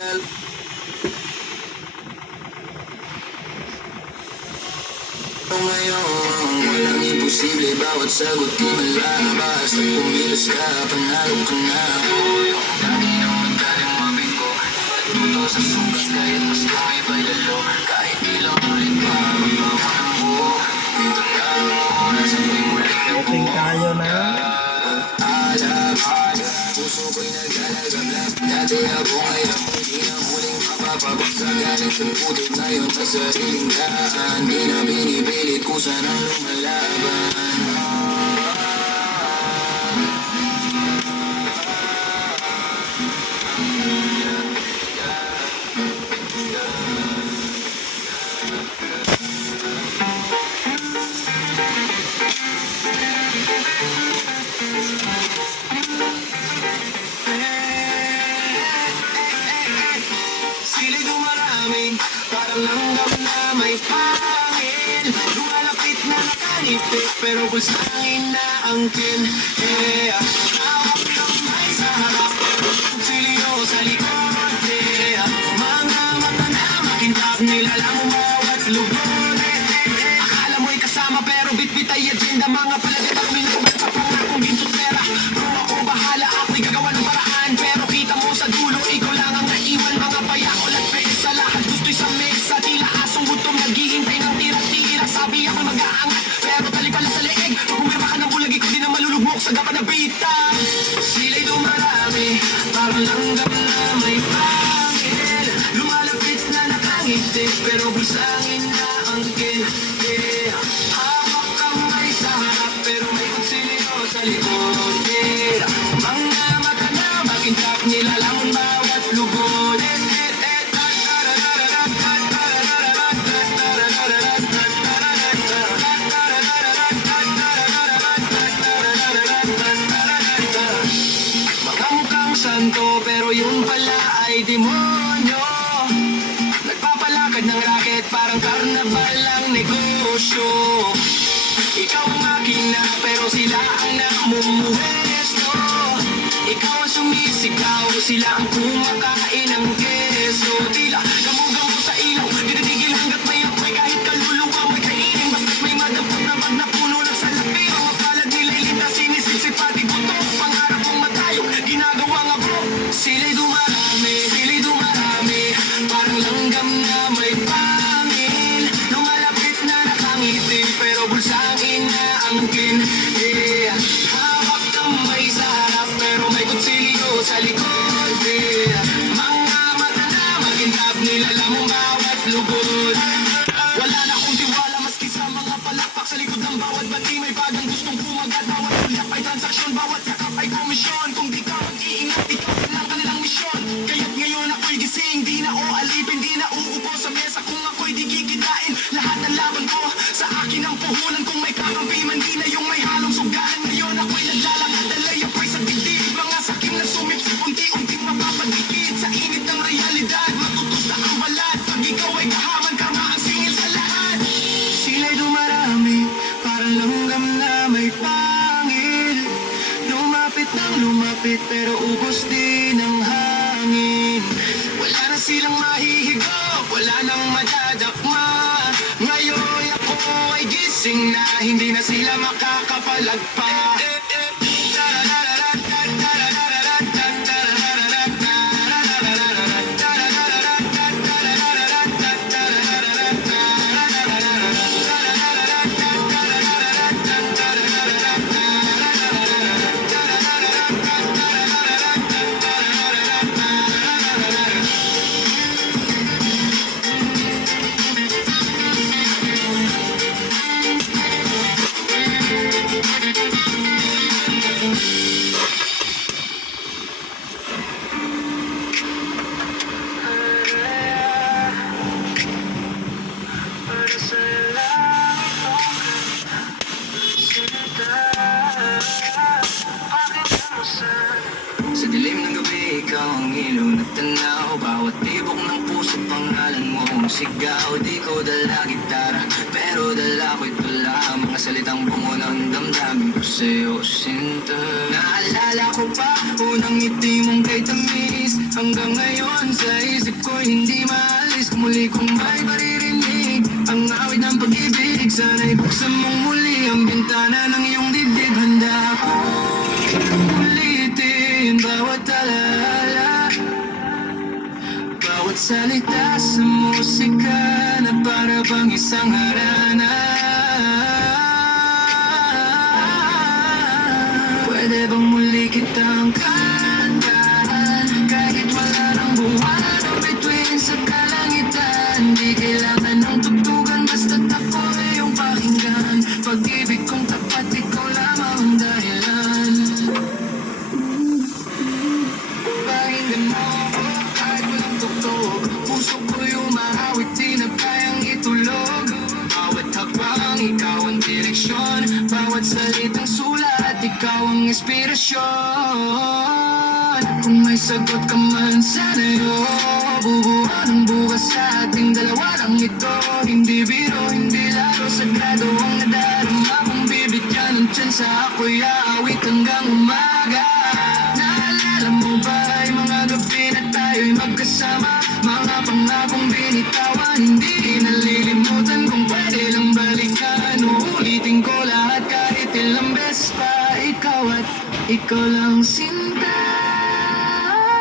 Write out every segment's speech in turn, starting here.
Ngayon, walang imposible, bawat sagot di malabas. At pumilos ka, panalo ka na. Lagi naman tayong mabigo, nagtuto sa sugat kahit mas tumibay lalo. Kahit ilang ulit pa, magbawa ng buo. Dito na ang oras at may muling Open tayo na. puso ko'y naglalagablas. Dati ako ngayon, di na muling mapapabagsak. Galing sa puto ngayon sa sariling daan. Di na binipilit kung saan ang lumalaban. Sila'y dumarami, parang langgam na may pangil. Lumalapit na nakangiti, pero bulsangin na angkin. Hawak kamay sa harap, silyo sa likod. Mga mata na makintab, nilalang mo bawat lubod. Akala mo'y kasama, pero bitbit ay agenda. Mga palagat at minubat pa pangakong gintot pera. Kung ako bahala, ako'y gagawa ng paraan. Pero kita mo sa dulo, ikaw lang ang naiwan. Mga payakol at pesa, lahat gusto'y sa mesa. Tila asong gutom, naghihintay ng tira-tira. Sabi ako mag-aangat, pero tali pala sa leeg. Pag umirma ka ng bulag, ikaw din ang malulugmok sa gapa na bita. Sila'y dumarami, parang langgam na may pangil. Lumalapit na nakangiti, pero bulsangin na angkin. Hawak kamay sa harap, pero may kutsilyo sa likod. Mga mata na makintab, nilalamon bawat lugod. Makamukhang santo, pero yun pala ay demonyo. Nagpapalakad ng racket, parang karnabal ang negosyo. Ikaw ang akin na, pero sila ang namumuwesto. Ikaw ang sumisigaw, sila ang kumakain ng keso. Tila gamugamo sa ilaw, dinitigil hanggat may apoy. Kahit kaluluwa may kainin, basta't may madampot na pag napuno ng salapi. Mga palad nila'y lintas, sinisip pati buto. Pangarap mong matayo, ginagawang abo. Sila'y dumarami, parang langgam na may pangil. Lumalapit na nakangiti, pero bulsangin na angkin. Hawak kamay sa harap, pero may kutsilyo sa likod. Mga mata na makintab, nilalamong bawat lubod. Wala na akong tiwala, maski sa mga palakpak. Sa likod ng bawat bati, may bagang gustong pumagat. Bawat ulap ay transaksyon, bawat yakap ay komisyon. Kung di ka mag-iingat, ikaw lang kanilang misyon. Kaya't ngayon ako'y gising, di na o alipin, di na uupo sa mesa. Kung ako'y di kikitain, lahat ng laban ko sa akin ang puhunan. Kung may kakampi man, di na yung may halong sugahan. Ngayon ako'y naglalangan, dalay ako'y sa dibdib. Mga sakim na sumipsip, unti-unting mapapadikit. Sa init ng realidad, matutos na ang balat. Pag ikaw ay kahaman, karma ang singil sa lahat. Sila'y dumarami, parang langgam na may pangil. Lumapit ng lumapit, pero ubos din ang hangin. Wala na silang mahihigop, wala nang madadakma. Ngayon ako ay gising na, hindi na sila makakapalagpa. Sa dilim ng gabi, ikaw ang ilaw na tanaw. Bawat tibok ng puso, pangalan mo ang sigaw. Di ko dala gitara, pero dala ko'y tula. Mga salitang bungo ng damdamin ko sa'yo, sinta. Naalala ko pa, unang ngiti mong kay tamis. Hanggang ngayon sa isip ko'y hindi maalis kung muli kong may maririnig ang awit ng pag-ibig. Sana'y buksan mong muli ang bintana ng iyong dibdib. Handa akong ulitin bawat alaala, bawat salita sa musika na para bang isang harana. Pwede bang muli kitang kantahan kahit wala ng buwan o bituin sa kalangitan? Di kailangan ng tugtugan, basta't ako iyong pakinggan. Pag-ibig kong tapat, ikaw lamang ang dahilan. Pakinggan mo ako kahit walang tugtog, puso ko'y umahawit, di na kayang itulog. Bawat hakbang, ikaw ang direksyon, bawat salitang sulat, ikaw ang inspirasyon. Kung may sagot ka man sa nayo, bubuo ng bukas sa ating dalawa lang ito. Hindi biro, hindi laro, sagrado ang nadarama kong bibigyan ng tsansa. Ako'y aawit hanggang umaga. Naalala mo ba ay mga gabi na tayo'y magkasama? Mga pangakong binitawan, hindi nalilimutan. Kung pwede lang balikan, uulitin ko lahat kahit ilang beses pa. Ikaw at ikaw lang sinta.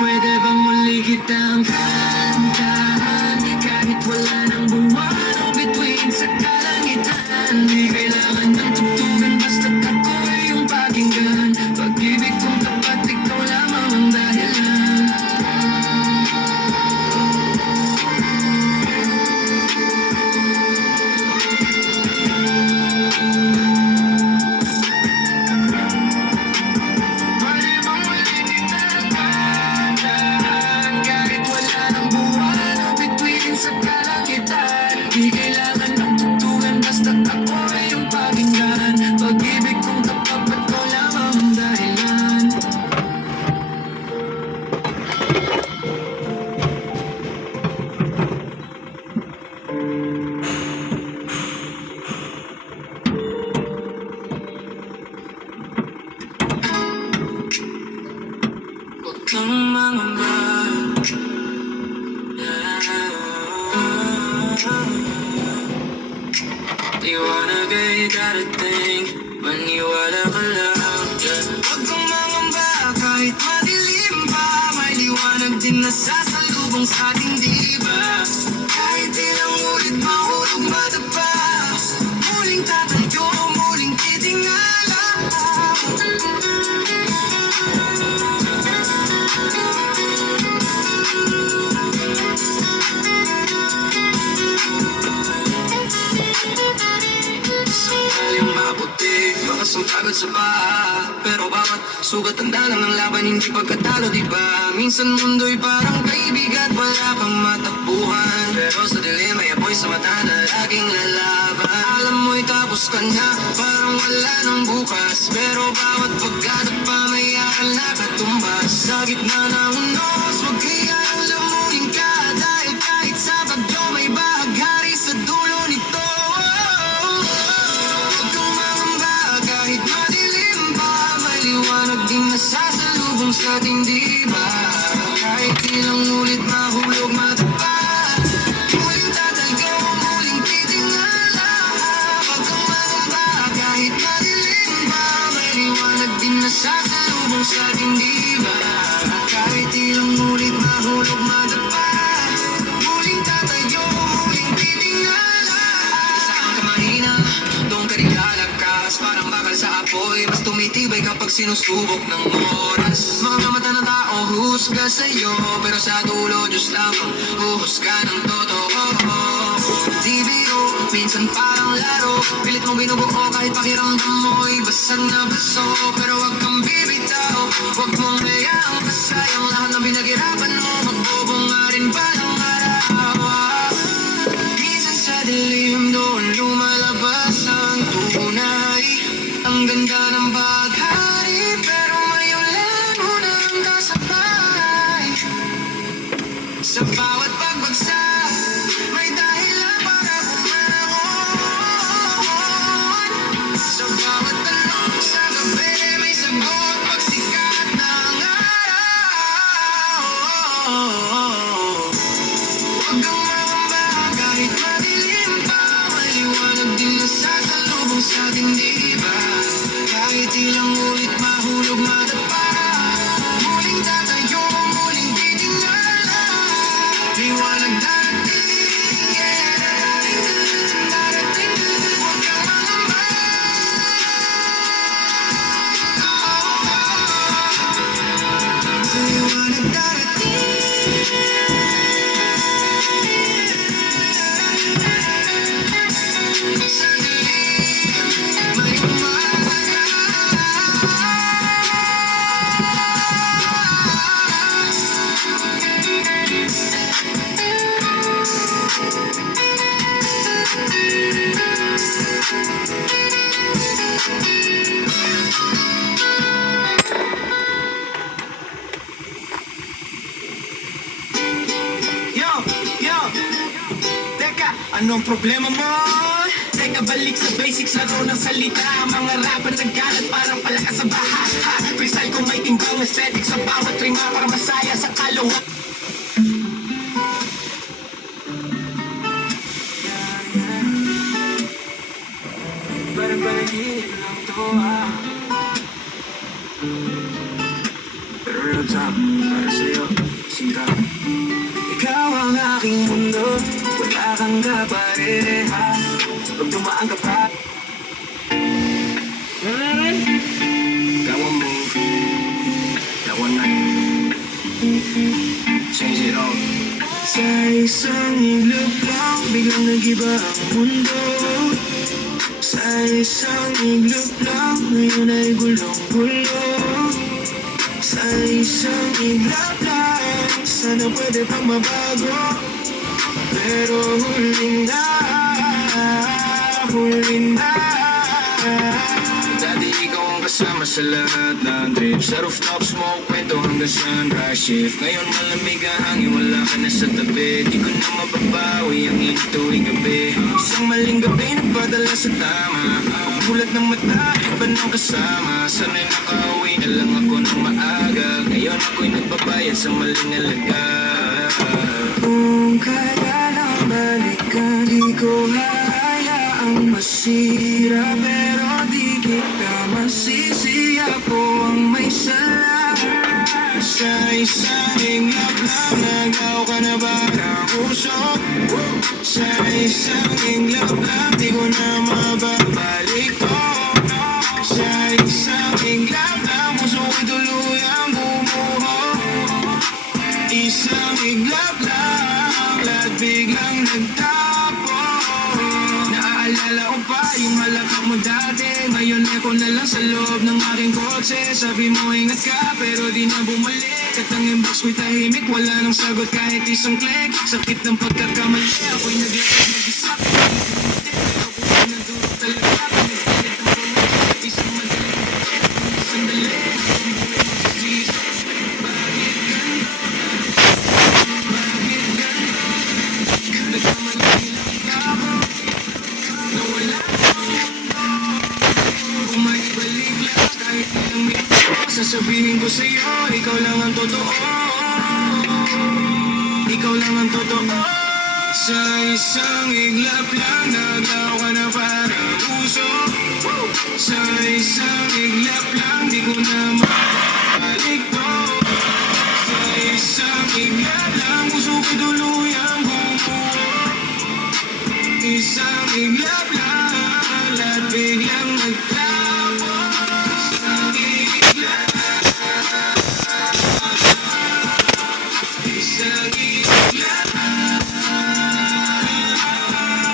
Pwede bang muli kitang kantahan kahit wala ng buwan o bituin sa kalangitan? Di kailangan ng tugtugan, basta't ako iyong pakinggan. Pag-ibig kong tapat, ikaw lamang ang dahilan. Pwede bang muli kitang kantahan kahit wala ng buwan o bituin sa kalangitan? Di kailangan ng tugtugan, basta't ako iyong pakinggan. Pag-ibig kong tapat, ikaw lamang ang dahilan. Huwag kang mangamba. Liwanag ay darating, maniwala ka lang. Huwag kang mangamba kahit madilim pa, may liwanag din na sasalubong sa ating diba. Kahit ilang ulit mahulog madapa, muling tatayo, muling titingala. Sakaling maputi, bakas ang pagod sa baha, pero bawat sugat ang dalang ng laban, hindi pagkatalo, diba? Minsan mundo'y parang kaibigan, wala kang matakbuhan, pero sa dilim may apoy sa mata na laging lalaban. Alam mo'y tapos ka na, parang wala nang bukas, pero bawat pagkadap pa may aral na katumbas. Sa gitna ng unos, huwag kayang lamunin ka, dahil kahit sa bagyo may bahaghari sa dulo nito. Huwag kang mangamba kahit madilim pa, may liwanag din na sasalubong sa ating diba. Kahit ilang ulit mahulog madapa, muling tatayo, muling titingala. Huwag kang mangamba kahit madilim pa, may liwanag din na sasalubong sa ating diba. Kahit ilang ulit mahulog madapa, muling tatayo, muling titingala. Saan ka mahina, doon ka rin lalakas, parang bakal sa apoy, mas tumitibay kapag sinusubok ng oras. Mga mata ng tao husga sa'yo, pero sa dulo Diyos lamang huhusga ng totoo. Di biro, minsan parang laro, pilit mong binubuo kahit pakiramdam mo'y basag na baso. Pero wag kang bibitaw, wag mong hayaang kasayang lahat ng pinaghirapan mo, magbubunga rin balang araw. Minsan sa dilim doon lumalabas ang tunay, ang ganda ng baghari, pero may ulan mo nang kasabay. Sa bawat pagbagsak, may dahilan para bumangon. Sa bawat tanong sa gabi, may sagot pagsikat ng araw. Huwag kang mangamba kahit madilim pa, maliwanag din na sasalubong sa'tin, di ba? Kahit ilang ulit mahulog madapa, muling tatayo, muling titingnan, liwanag darating, yeah. Darating, huwag kang mangamba. Liwanag darating. Yo, yo, teka, anong problema mo? Teka, balik sa basics, laro ng salita. Mga rapper nagkalat, parang palakas sa baha. Freestyle ko may timbang aesthetic sa bawat rima para masaya sa kalawa. Parang panaginip lang to, pero real talk, para sa'yo, singkap. Ikaw ang aking mundo, wala kang kapareha. Pag dumaan ka pa, gawa mo, gawa na, change it all. Sa isang iglap lang, biglang nag-iba ang mundo. Sa isang iglap lang, ngayon ay gulong-gulo. Sa isang iglap lang, sana pwede pang mabago. Pero huli na, huli na. Dati ikaw ang kasama sa lahat ng trip. Sa rooftop smoke, kwento hanggang sunrise shift. Ngayon malamig ang hangin, wala ka na sa tabi. Di ko na mababawi ang init tuwing gabi. Isang maling gabi, nagpadala sa tama. Pagbulat ng mata, iba ng kasama. Sana'y nakauwi na lang ako ng maaga. Ngayon ako'y nagbabayad sa maling alaga. Kung kaya lang balikan, di ko hayaang masira. Pero di kita masisi, ako ang may sala. Sa isang iglap lang, nagaw ka na ba ng usok? Sa isang iglap lang, di ko na mababalik to. Sa isang iglap lang, puso ko'y tuluyang bumuho. Isang iglap lang, lahat biglang nagtapo. Naaalala ko pa yung halakak mo dati. Ngayon ako na lang sa loob ng aking kotse. Sabi mo ingat ka, pero di na bumalik. At ang inbox ko'y tahimik, wala nang sagot kahit isang click. Sakit ng pagkakamali, ako'y naglakad mag-isa. Ikaw ng durog talaga, pinagpalit ng pamilya. Isang madaling gabi, isang dali. Ang buhay magsisisi. Bakit ganito? Bakit ganito? Nagkamali lang ako na wala akong mundo. Kung may balik lang kahit ilang minuto, sasabihin ko sa'yo, ikaw lang ang totoo. Ikaw lang ang totoo. Sa isang iglap lang, nagaw ka na parang puso. Sa isang iglap lang, di ko na mabalik to. Sa isang iglap lang, puso ko tuluyang bumuo. Isang iglap lang, lahat biglang nagtapo. Isang iglap, isang iglap,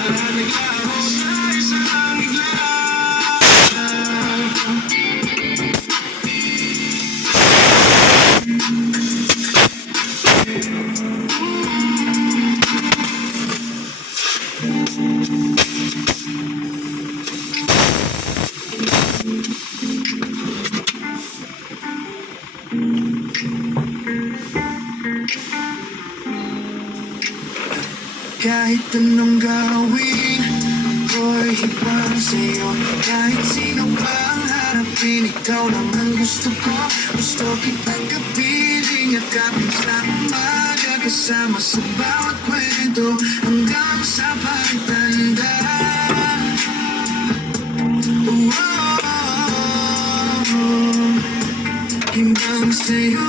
lahat naglaho sa isang iglap. Kahit anong gawin ko'y ibang sa'yo. Kahit sino pa ang harapin, ikaw lang ang gusto ko. Gusto kitang kapiling at kapit sa umaga, kasama sa bawat kwento hanggang sa pagtanda. Hanggang sa'yo.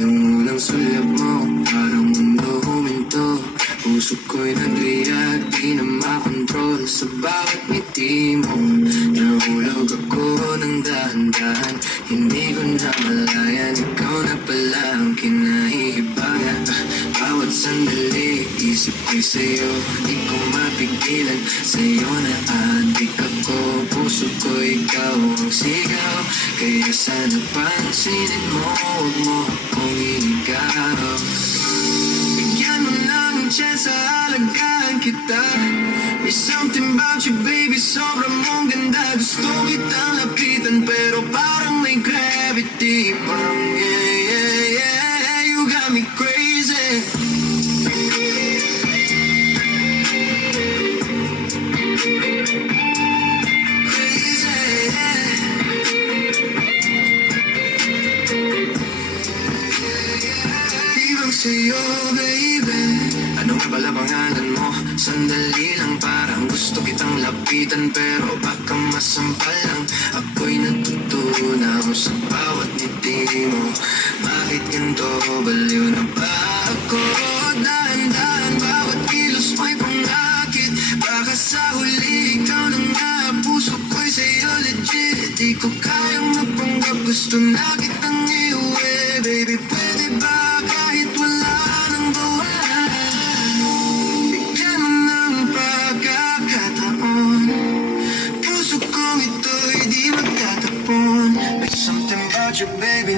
Nung unang sulyap mo, parang mundo huminto. Puso ko'y nag-react, di na makontrol. Sa bawat ngiti mo, nahulog ako ng dahan-dahan. Hindi ko na malayan, ikaw na pala ang kinahihibangan. Bawat sandali, isip ko'y sa'yo, di ko mapigilan. Sa'yo na adik ako, puso ko ikaw ang sigaw. Kaya sana pansinin mo, huwag mo akong inigaw. Bigyan mo ng chance, alagaan kita. May something about you baby, sobrang mong ganda. Gusto kitang lapitan pero parang may gravity. Parang yeah, yeah, yeah, you got me crazy. Sa'yo, baby. Ano nga pala pangalan mo? Sandali lang, parang gusto kitang lapitan pero baka masampal lang. Ako'y natutunaw sa bawat ngiti mo. Bakit ganito? Baliw na ba ako? Dahan-dahan, bawat kilos mo'y pangakit. Baka sa huli, ikaw na nga. Puso ko'y sa'yo legit. Di ko kayang mapanggap, gusto na kitang iuwi. Baby, pwede ba kahit wala nang bawalan? Bigyan mo ng pagkakataon. Puso kong ito'y di magtatapon. May something about you, baby.